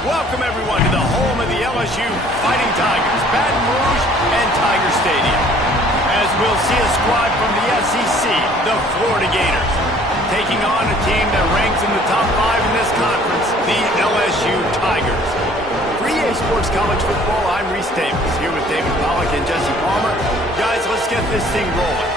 Welcome, everyone, to the home of the LSU Fighting Tigers, Baton Rouge and Tiger Stadium. As we'll see a squad from the SEC, the Florida Gators, taking on a team that ranks in the top 5 in this conference, the LSU Tigers. For EA Sports College Football, I'm Reese Davis, here with David Pollack and Jesse Palmer. Guys, let's get this thing rolling.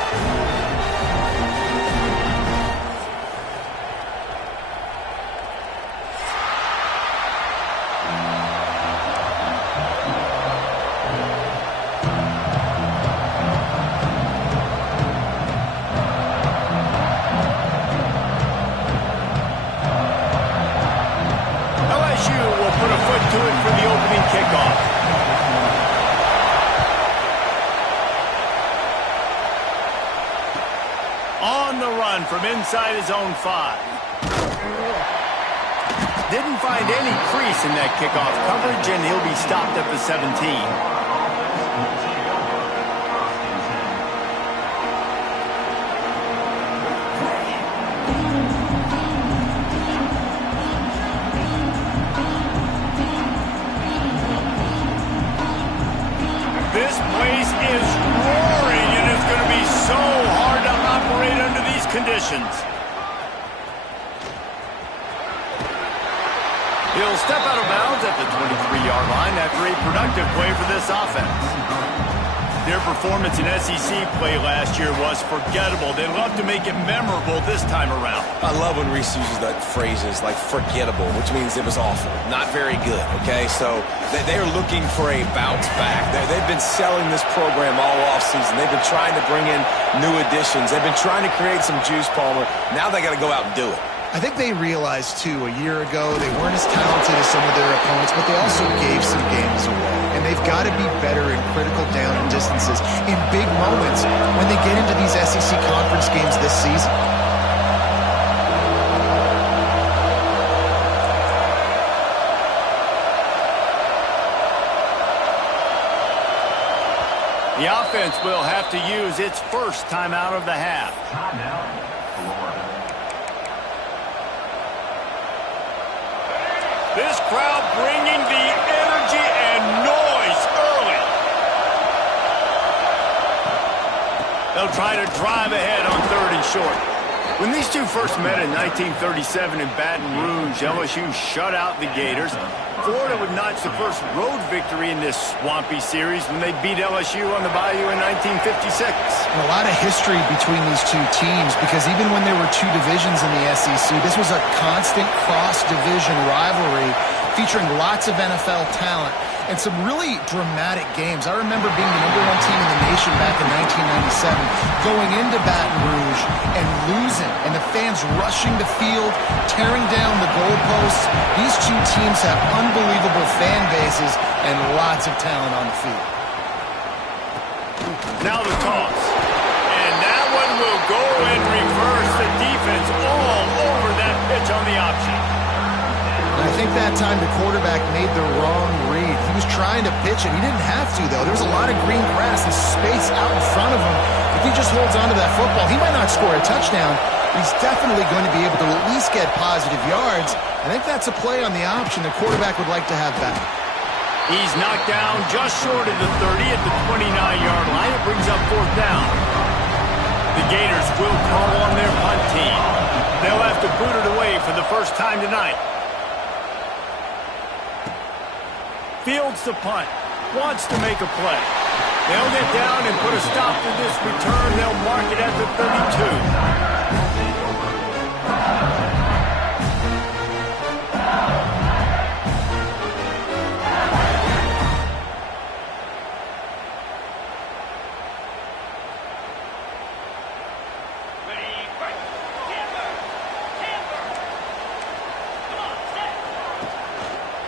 On the run from inside his own 5. Didn't find any crease in that kickoff coverage, and he'll be stopped at the 17. This place is roaring, and it's going to be so hard to operate under these conditions. He'll step out of bounds at the 23-yard line after a productive play for this offense. Their performance in SEC play last year was forgettable. They'd love to make it memorable this time around. I love when Reese uses that phrases like forgettable, which means it was awful, not very good, okay? So they're looking for a bounce back. They've been selling this program all offseason. They've been trying to bring in new additions. They've been trying to create some juice, Palmer. Now they got to go out and do it. I think they realized, too, a year ago they weren't as talented as some of their opponents, but they also gave some games away. And they've got to be better in critical down and distances in big moments when they get into these SEC conference games this season. The offense will have to use its first timeout of the half. This crowd bringing the energy and noise early. They'll try to drive ahead on 3rd and short. When these two first met in 1937 in Baton Rouge, LSU shut out the Gators. Florida would notch the first road victory in this swampy series when they beat LSU on the Bayou in 1956. And a lot of history between these two teams because even when there were two divisions in the SEC, this was a constant cross-division rivalry featuring lots of NFL talent and some really dramatic games. I remember being the #1 team in the nation back in 1997, going into Baton Rouge and losing, and the fans rushing the field, tearing down the goalposts. These two teams have unbelievable fan bases and lots of talent on the field. Now the toss. And that one will go in reverse. The defense all over that pitch on the option. I think that time the quarterback made the wrong read. He was trying to pitch it. He didn't have to, though. There was a lot of green grass and space out in front of him. If he just holds on to that football, he might not score a touchdown, but he's definitely going to be able to at least get positive yards. I think that's a play on the option the quarterback would like to have back. He's knocked down just short of the 30 at the 29-yard line. It brings up 4th down. The Gators will call on their punt team. They'll have to boot it away for the first time tonight. Fields the punt, wants to make a play. They'll get down and put a stop to this return. They'll mark it at the 32.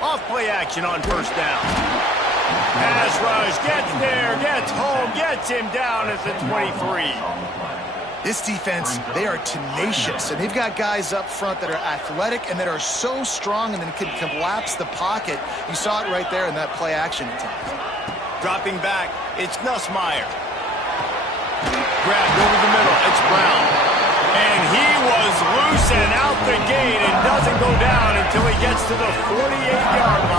Off-play action on 1st down. Pass rush, gets there, gets home, gets him down at the 23. This defense, they are tenacious, and they've got guys up front that are athletic and that are so strong and then can collapse the pocket. You saw it right there in that play action attempt. Dropping back, it's Nussmeier. Grabbed over the middle, it's Brown. And he was loose and out the gate and doesn't go down until he gets to the 48-yard line.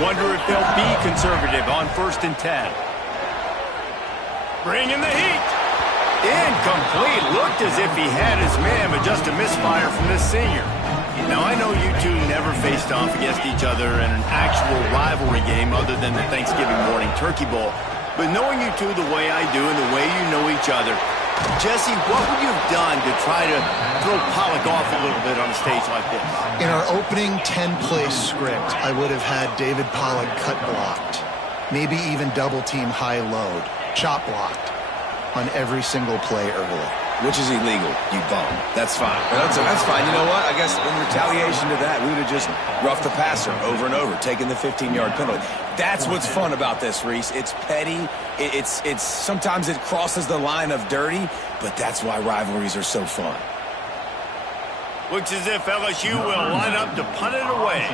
Wonder if they'll be conservative on 1st and 10. Bringing the heat. Incomplete. Looked as if he had his man, but just a misfire from this senior. Now, I know you two never faced off against each other in an actual rivalry game other than the Thanksgiving morning turkey bowl. But knowing you two the way I do and the way you know each other, Jesse, what would you have done to try to throw Pollock off a little bit on a stage like this? In our opening 10-play script, I would have had David Pollock cut blocked, maybe even double-team high load, chop blocked on every single play early. Which is illegal, you bum. That's fine. That's fine. You know what? I guess in retaliation to that, we would have just roughed the passer over and over, taking the 15-yard penalty. That's what's fun about this, Reese. It's petty. It's sometimes it crosses the line of dirty, but that's why rivalries are so fun. Looks as if LSU will line up to punt it away.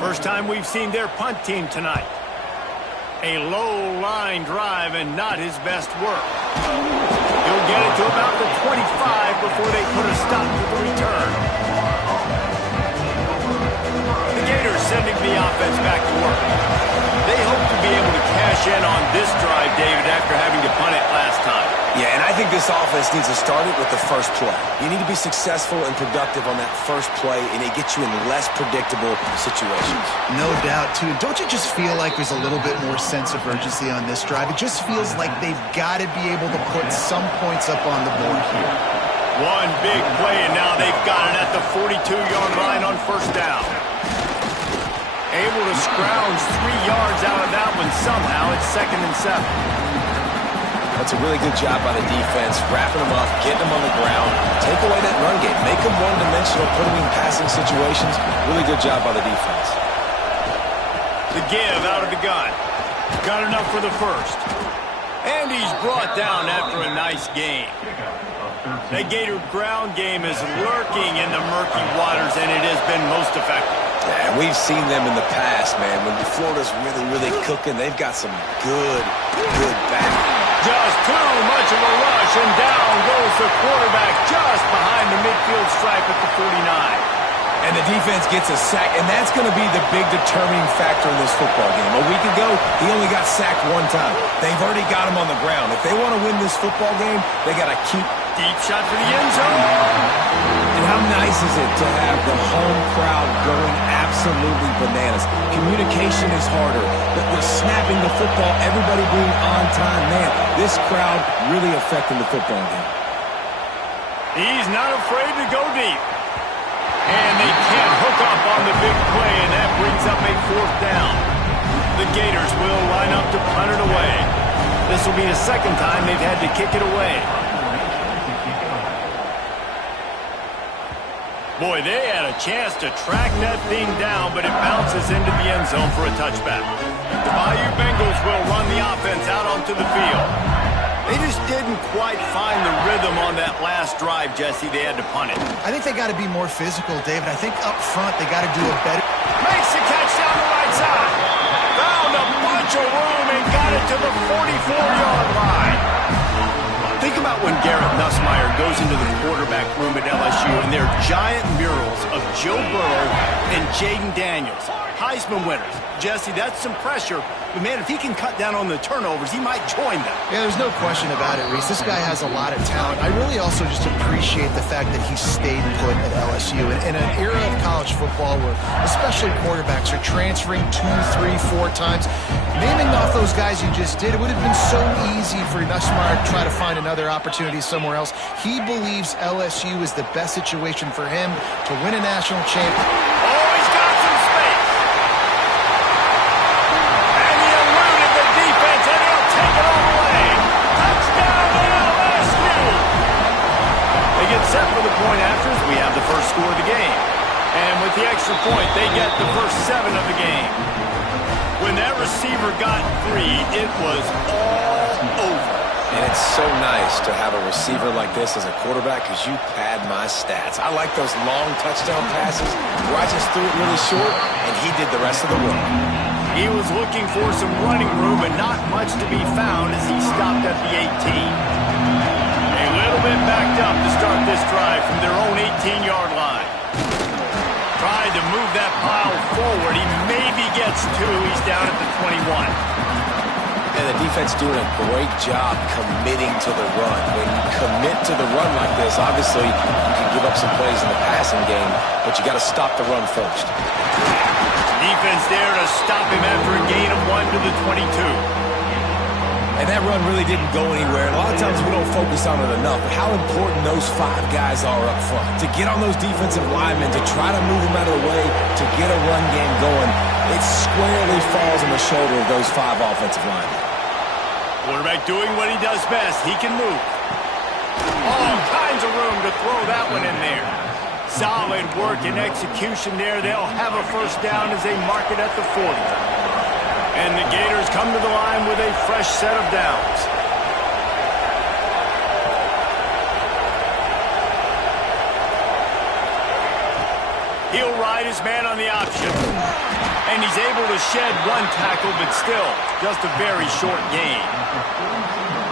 First time we've seen their punt team tonight. A low line drive and not his best work. He'll get it to about the 25 before they put a stop to the return. The Gators sending the offense back to work. They hope to be able to cash in on this drive, David, after having to punt it last time. Yeah, and I think this offense needs to start it with the first play. You need to be successful and productive on that first play, and it gets you in less predictable situations. No doubt, too. Don't you just feel like there's a little bit more sense of urgency on this drive? It just feels like they've got to be able to put some points up on the board here. One big play, and now they've got it at the 42-yard line on 1st down. Able to scrounge 3 yards out of that one somehow. It's 2nd and 7. That's a really good job by the defense, wrapping them up, getting them on the ground, take away that run game, make them one-dimensional, put them in passing situations. Really good job by the defense. The give out of the gun. Got enough for the first. And he's brought down after a nice gain. The Gator ground game is lurking in the murky waters, and it has been most effective. Yeah, we've seen them in the past, man. When Florida's really, really cooking, they've got some good back. Just too much of a rush, and down goes the quarterback just behind the midfield stripe at the 49. And the defense gets a sack, and that's going to be the big determining factor in this football game. A week ago, he only got sacked 1 time. They've already got him on the ground. If they want to win this football game, they got to keep... Deep shot for the end zone. And how nice is it to have the home crowd going absolutely bananas? Communication is harder. The snapping the football, everybody being on time. Man, this crowd really affecting the football game. He's not afraid to go deep. And they can't hook up on the big play, and that brings up a 4th down. The Gators will line up to punt it away. This will be the 2nd time they've had to kick it away. Boy, they had a chance to track that thing down, but it bounces into the end zone for a touchback. The Bayou Bengals will run the offense out onto the field. They just didn't quite find the rhythm on that last drive, Jesse. They had to punt it. I think they got to be more physical, David. I think up front they got to do a better... Makes the catch down the right side. Found a bunch of room and got it to the 44-yard line. Think about when Garrett Nussmeier goes into the quarterback room at LSU and there are giant murals of Joe Burrow and Jaden Daniels, Heisman winners. Jesse, that's some pressure. But, man, if he can cut down on the turnovers, he might join them. Yeah, there's no question about it, Reese. This guy has a lot of talent. I really also just appreciate the fact that he stayed put at LSU. In an era of college football where especially quarterbacks are transferring 2, 3, 4 times, naming off those guys you just did, it would have been so easy for Nussmeier to try to find another opportunity somewhere else. He believes LSU is the best situation for him to win a national championship. Oh, he's got some space. And he eluded the defense, and he'll take it all away. Touchdown to LSU. They get set for the point after. We have the first score of the game. And with the extra point, they get the first 7 of the game. When that receiver got free, it was all over. And it's so nice to have a receiver like this as a quarterback because you pad my stats. I like those long touchdown passes where I just threw it really short and he did the rest of the work. He was looking for some running room and not much to be found as he stopped at the 18. A little bit backed up to start this drive from their own 18-yard line. Tries tried to move that pile forward. He maybe gets 2. He's down at the 21. And the defense doing a great job committing to the run. When you commit to the run like this, obviously you can give up some plays in the passing game, but you got to stop the run first. Defense there to stop him after a gain of 1 to the 22. And that run really didn't go anywhere. And a lot of times we don't focus on it enough, but how important those 5 guys are up front. To get on those defensive linemen, to try to move them out of the way, to get a run game going, it squarely falls on the shoulder of those 5 offensive linemen. Quarterback doing what he does best. He can move. All kinds of room to throw that one in there. Solid work and execution there. They'll have a first down as they mark it at the 40. And the Gators come to the line with a fresh set of downs. He'll ride his man on the option. And he's able to shed 1 tackle, but still just a very short gain.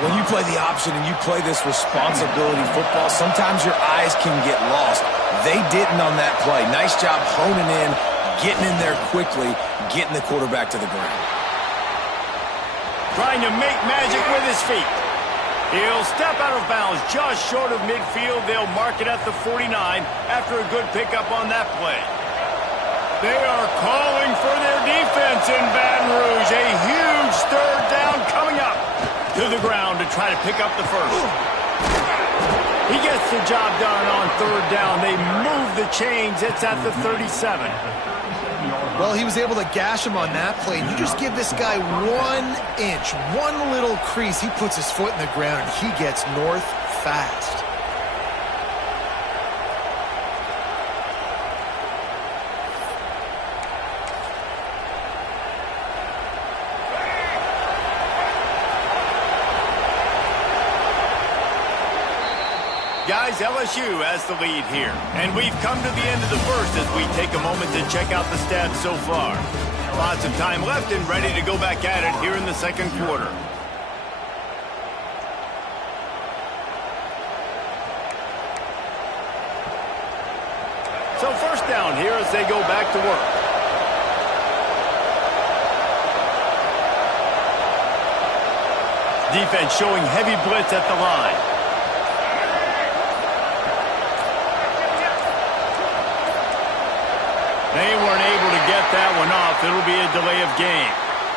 When you play the option and you play this responsibility football, sometimes your eyes can get lost. They didn't on that play. Nice job honing in, getting in there quickly, getting the quarterback to the ground. Trying to make magic with his feet. He'll step out of bounds just short of midfield. They'll mark it at the 49 after a good pickup on that play. They are calling for their defense in Baton Rouge. A huge 3rd down coming up. To the ground to try to pick up the first. He gets the job done on 3rd down. They move the chains. It's at the 37. Well, he was able to gash him on that play. You just give this guy 1 inch, 1 little crease. He puts his foot in the ground, and he gets north fast. Guys, LSU has the lead here. And we've come to the end of the first as we take a moment to check out the stats so far. Lots of time left and ready to go back at it here in the 2nd quarter. So first down here as they go back to work. Defense showing heavy blitz at the line. They weren't able to get that one off. It'll be a delay of game.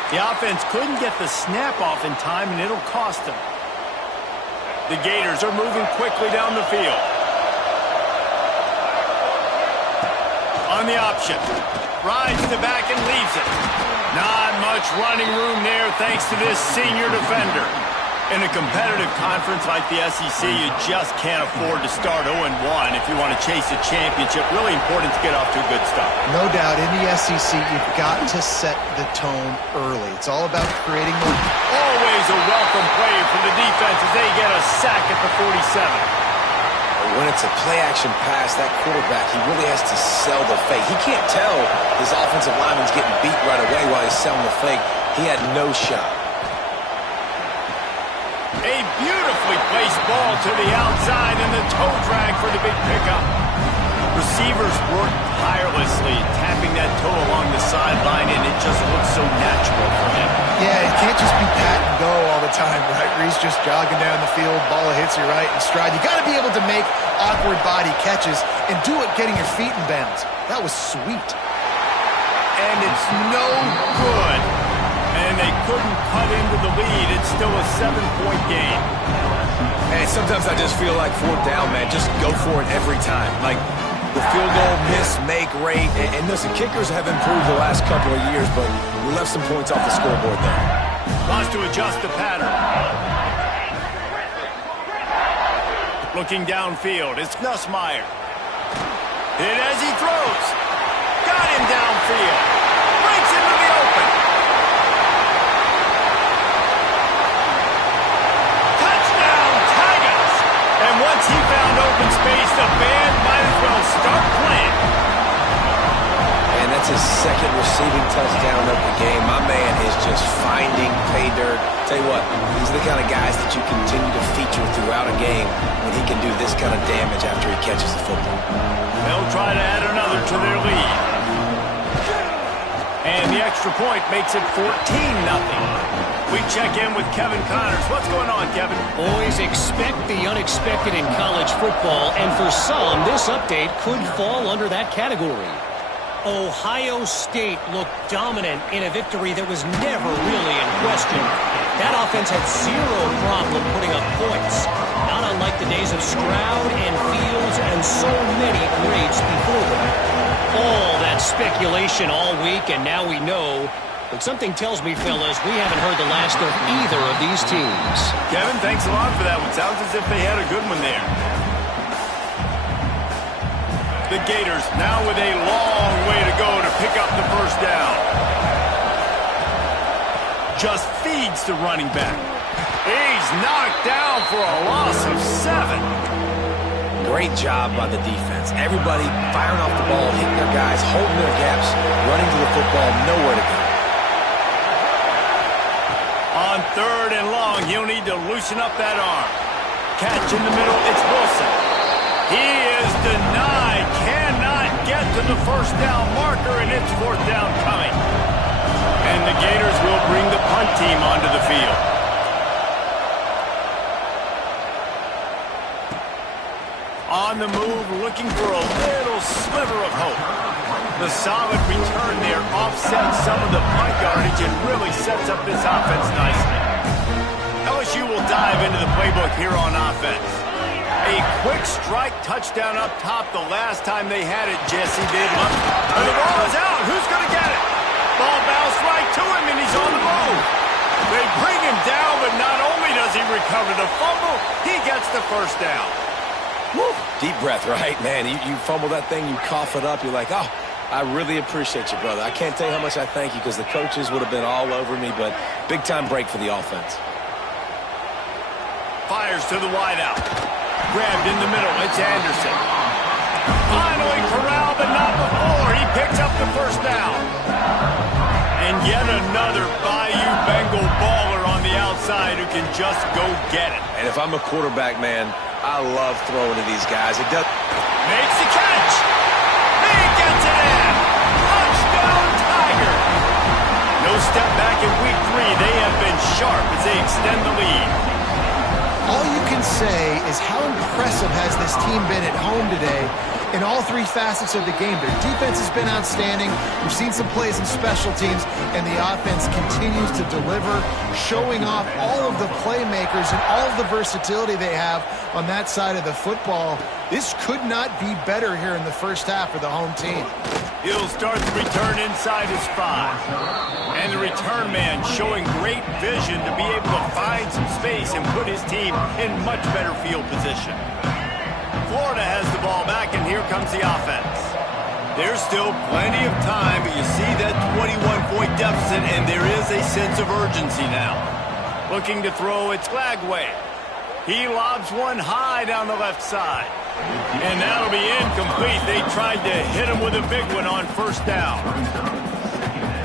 The offense couldn't get the snap off in time, and it'll cost them. The Gators are moving quickly down the field. On the option. Rides the back and leaves it. Not much running room there thanks to this senior defender. In a competitive conference like the SEC, you just can't afford to start 0-1 if you want to chase a championship. Really important to get off to a good start. No doubt, in the SEC, you've got to set the tone early. It's all about creating momentum. Always a welcome play for the defense as they get a sack at the 47. When it's a play-action pass, that quarterback, he really has to sell the fake. He can't tell his offensive lineman's getting beat right away while he's selling the fake. He had no shot. A beautifully placed ball to the outside and the toe drag for the big pickup. Receivers work tirelessly, tapping that toe along the sideline, and it just looks so natural for him. Yeah, it can't just be pat and go all the time, right? Where he's just jogging down the field, ball hits you right in stride. You got to be able to make awkward body catches and do it getting your feet in bounds. That was sweet. And it's no good. And they couldn't cut into the lead. It's still a 7-point game. And sometimes I just feel like 4th down, man, just go for it every time. Like the field goal miss-make rate. And listen, kickers have improved the last couple of years, but we left some points off the scoreboard there. Wants to adjust the pattern. Looking downfield, it's Nussmeier. Hit as he throws. Got him downfield. Breaks into the open. Touchdown, Tigers! And once he found open space, the band might as well start playing. And that's his second receiving touchdown of the game. My man is just finding pay dirt. Tell you what, these are the kind of guys that you continue to feature throughout a game when he can do this kind of damage after he catches the football. They'll try to add another to their lead. And the extra point makes it 14-0. We check in with Kevin Connors. What's going on, Kevin? Always expect the unexpected in college football, and for some, this update could fall under that category. Ohio State looked dominant in a victory that was never really in question. That offense had zero problem putting up points, not unlike the days of Stroud and Fields and so many greats before them. All that speculation all week, and now we know. But something tells me, fellas, we haven't heard the last of either of these teams. Kevin, thanks a lot for that one. Sounds as if they had a good one there. The Gators now with a long way to go to pick up the first down. Just feeds the running back. He's knocked down for a loss of 7. Great job by the defense. Everybody firing off the ball, hitting their guys, holding their gaps, running to the football, nowhere to go. On 3rd and long, he'll need to loosen up that arm. Catch in the middle, it's Wilson. He is denied, cannot get to the first down marker, and it's 4th down coming. And the Gators will bring the punt team onto the field. On the move, looking for a little sliver of hope. The solid return there offsets some of the punt yardage and really sets up this offense nicely. LSU will dive into the playbook here on offense. A quick strike touchdown up top the last time they had it, Jesse did. And the ball is out. Who's going to get it? Ball bounced right to him, and he's on the move. They bring him down, but not only does he recover the fumble, he gets the first down. Woo. Deep breath, right, man? You fumble that thing, you cough it up, you're like, oh, I really appreciate you, brother. I can't tell you how much I thank you because the coaches would have been all over me, but big-time break for the offense. Fires to the wideout. Grabbed in the middle. It's Anderson. Finally corralled, but not before. He picks up the first down. And yet another Bayou Bengal baller on the outside who can just go get it. And if I'm a quarterback, man, I love throwing to these guys. It does. Makes the catch. He gets it in. Touchdown, Tiger. No step back in week 3. They have been sharp as they extend the lead. All you can say is how impressive has this team been at home today in all 3 facets of the game. Their defense has been outstanding. We've seen some plays in special teams, and the offense continues to deliver, showing off all of the playmakers and all of the versatility they have on that side of the football. This could not be better here in the first half for the home team. He'll start the return inside his 5. And the return man showing great vision to be able to find some space and put his team in much better field position. Florida has the ball back, and here comes the offense. There's still plenty of time, but you see that 21-point deficit, and there is a sense of urgency now. Looking to throw, it's Glagway. He lobs one high down the left side. And that'll be incomplete. They tried to hit him with a big one on first down.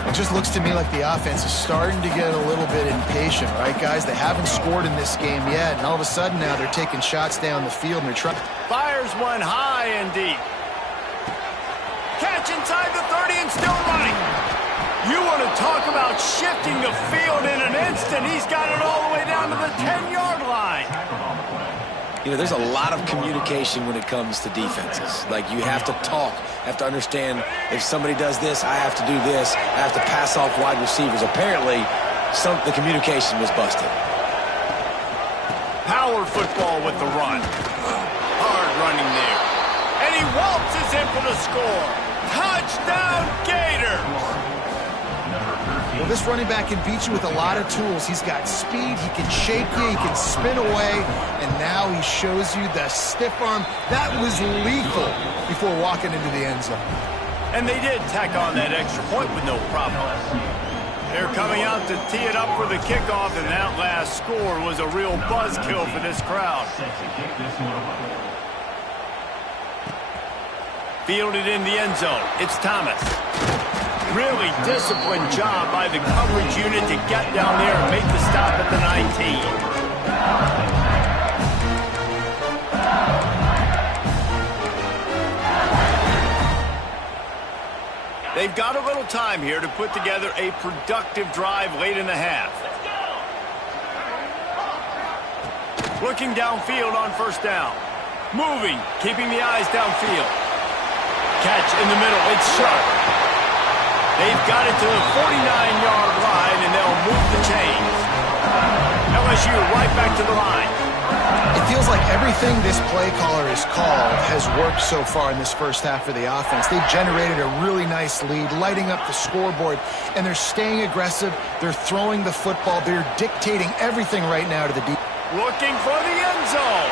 It just looks to me like the offense is starting to get a little bit impatient, right, guys? They haven't scored in this game yet, and all of a sudden now they're taking shots down the field and they're trying. Fires one high and deep. Catch inside the 30 and still running. You want to talk about shifting the field in an instant. He's got it all the way down to the 10-yard line. You know, there's a lot of communication when it comes to defenses. Like, you have to talk, have to understand if somebody does this, I have to do this. I have to pass off wide receivers. Apparently, the communication was busted. Power football with the run. Hard running there. And he waltzes in for the score. Touchdown, Gators! Well, this running back can beat you with a lot of tools. He's got speed, he can shake you, he can spin away, and now he shows you the stiff arm. That was lethal before walking into the end zone. And they did tack on that extra point with no problem. They're coming out to tee it up for the kickoff, and that last score was a real buzzkill for this crowd. Fielded in the end zone. It's Thomas. Really disciplined job by the coverage unit to get down there and make the stop at the 19. They've got a little time here to put together a productive drive late in the half. Looking downfield on first down. Moving, keeping the eyes downfield. Catch in the middle, it's sharp. They've got it to the 49-yard line, and they'll move the chains. LSU right back to the line. It feels like everything this play caller has called has worked so far in this first half for the offense. They've generated a really nice lead, lighting up the scoreboard, and they're staying aggressive. They're throwing the football. They're dictating everything right now to the deep. Looking for the end zone.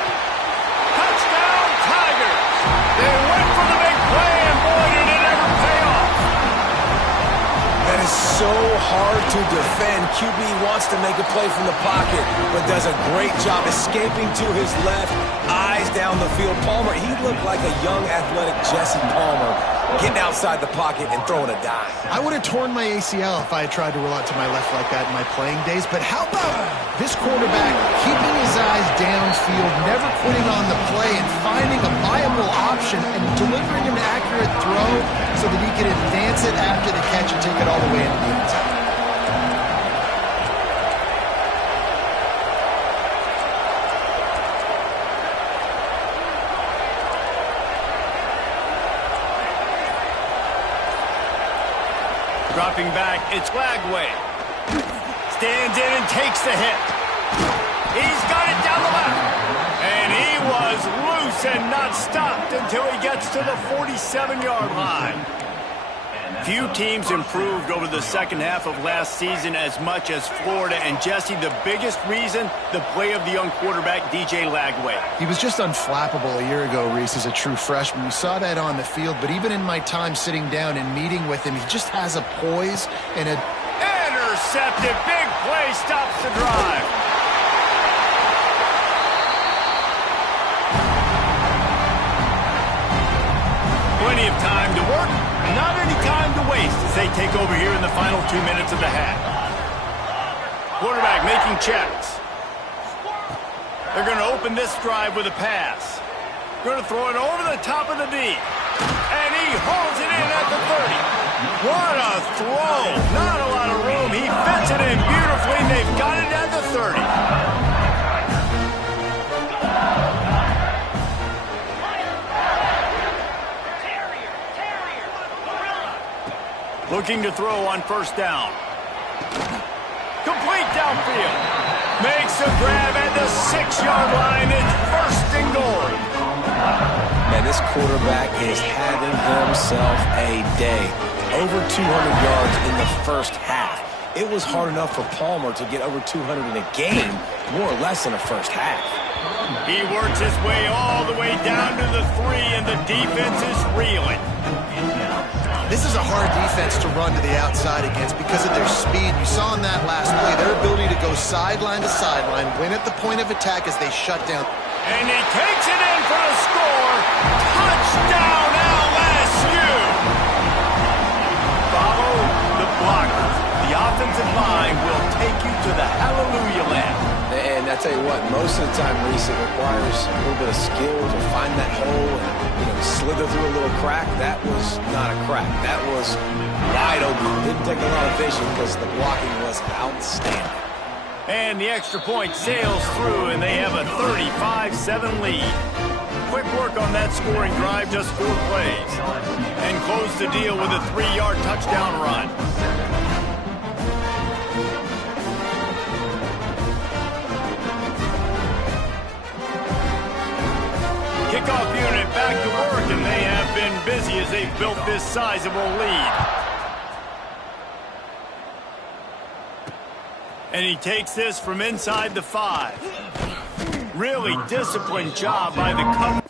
Touchdown, Tigers. They went for the big play, and boy, did it ever pay off. That is so hard to defend. QB wants to make a play from the pocket, but does a great job escaping to his left, eyes down the field. Palmer, he looked like a young, athletic Jesse Palmer, getting outside the pocket and throwing a dime. I would have torn my ACL if I had tried to roll out to my left like that in my playing days, but how about this quarterback keeping his eyes downfield, never quitting on the play, and finding a viable option and delivering an accurate throw so that he can advance it after the catch and take it all the way into the end zone. Dropping back, it's Lagway. Stands in and takes the hit. He's got it down the left. And he was loose and not stopped until he gets to the 47-yard line. Few teams improved over the second half of last season as much as Florida. And, Jesse, the biggest reason, the play of the young quarterback, DJ Lagway. He was just unflappable a year ago, Reese, as a true freshman. We saw that on the field, but even in my time sitting down and meeting with him, he just has a poise and a... Intercepted. Big play stops the drive. Plenty of time to work. Not any time to waste as they take over here in the final 2 minutes of the half. Quarterback making checks. They're going to open this drive with a pass. Going to throw it over the top of the D. And he holds it in at the 30. What a throw. Not a lot of room. He fits it in beautifully, and they've got it at the 30. Looking to throw on first down. Complete downfield. Makes a grab at the 6-yard line. It's first and goal. Man, this quarterback is having himself a day. Over 200 yards in the first half. It was hard enough for Palmer to get over 200 in a game, more or less in the first half. He works his way all the way down to the 3, and the defense is reeling. This is a hard defense to run to the outside against because of their speed. You saw in that last play their ability to go sideline to sideline, win at the point of attack as they shut down. And he takes it in for the score. Touchdown, LSU! Follow the blockers. The offensive line will take you to the hallelujah land. And I tell you what, most of the time, Reese, it requires a little bit of skill to find that hole and slither through a little crack. That was not a crack. That was wide open. Didn't take a lot of vision because the blocking was outstanding. And the extra point sails through, and they have a 35-7 lead. Quick work on that scoring drive, just 4 plays. And close the deal with a 3-yard touchdown run. Kickoff unit back to work, and they have been busy as they've built this sizable lead. And he takes this from inside the 5. Really disciplined job by the cover.